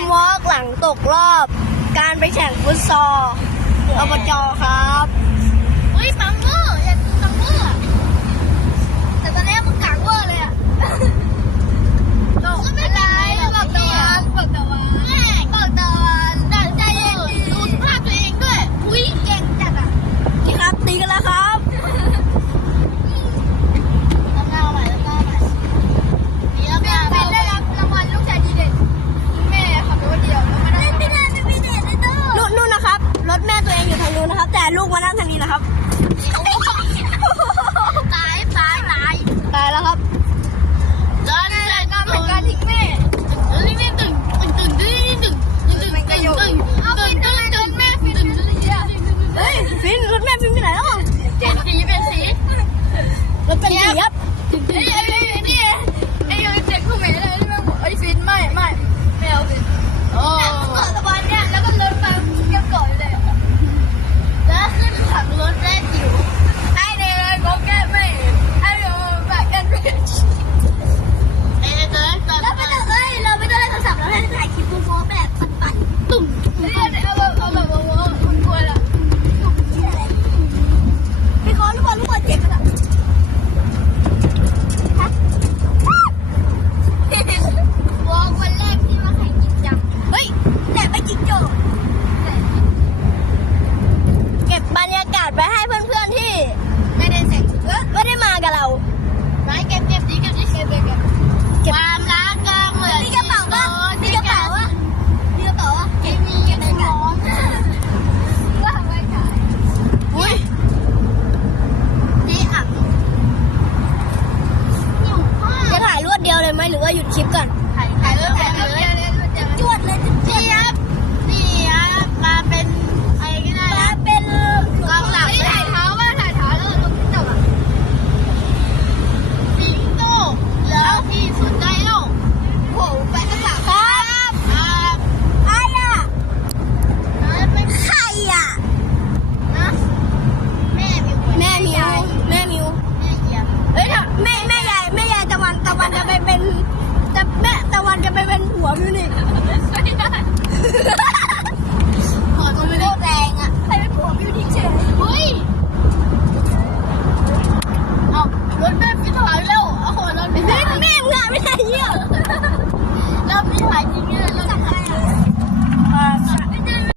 ำวอล์กหลังตกรอบ การไปแข่งฟุตซอลอบจครับ อุ้ยปังเวอร์อยาก ลูกมานั่งทางนี้นะครับ ตายตายตายตายแล้วครับ ไหมหรือว่าหยุดคลิปก่อน รอบนี้หายจริงเลย